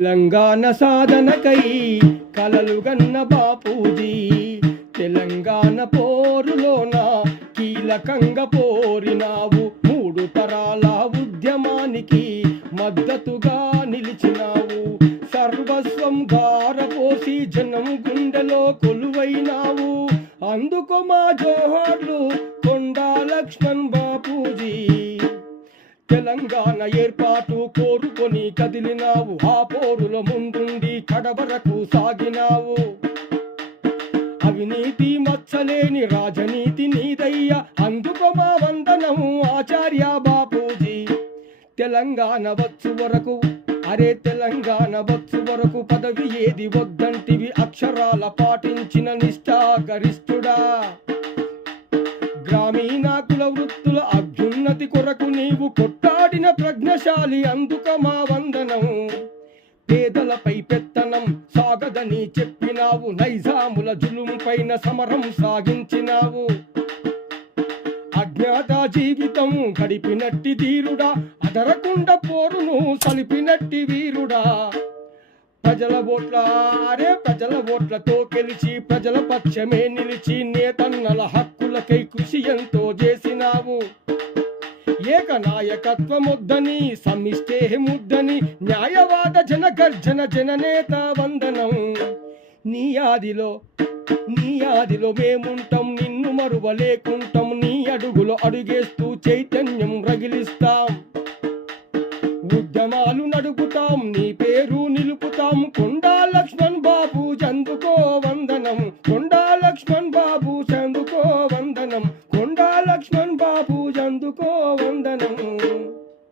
తెలంగాణ సాధనకై కలలుగన్న బాపూజీ తెలంగాణ పోరులోన కీలకంగా పోరినావు. 3 తరాల ఉద్యమానికి మద్దతుగా నిలిచినావు. సర్వస్వం గారపోసి జనం గుండెలో కొలువైనావు. అందుకో మా జోహార్లు కొండా లక్ష్మణ్ బాపూజీ. తెలంగాణ ఏర్పాటు కోరుకొని కదిలినావు. ఆ పోరులో ముందుండి కడవరకు సాగినావు. అవినీతి మచ్చలేని రాజనీతి నీదయ్య, అందుకో మా వందనము ఆచార్య బాపూజీ. తెలంగాణ వచ్చు వరకు తెలంగాణ వచ్చు వరకు పదవి ఏది వద్దంటివి, అక్షరాల పాటించిన నిష్ఠా గరిష్ఠుడా. గ్రామీణ కుల వృత్తుల అభ్యున్నతి కొరకు నీవు కొట్టాడిన ప్రజ్ఞశాలి, అందుక మా వందనం. పేదలపై పెత్తనం సాగదని చెప్పినావు. నైజాముల జులుం పైన సమరం సాగించినావు. అజ్ఞాత జీవితం గడిపినట్టి ధీరుడా, అదరకుండ పోరును సలిపినట్టి వీరుడా. ప్రజల ఓట్లతో గెలిచి ప్రజల పక్షమే నిలిచి నేతన్నల హక్కులకై కృషి ఎంతో చేసినావు. ఏకనాయకత్వమొద్దని సమిష్టే ముద్దని న్యాయవాద జనగర్జన జననేత వందనం. నీ ఆదిలో మేముంటాం, నిన్ను మరువలేకుంటాం. నీ అడుగులో అడుగేస్తూ చైతన్యం రగిలిస్తాం. ఉద్యమాలు నడుపుతాం, నీ పేరు నిలుపుతాం. కొండా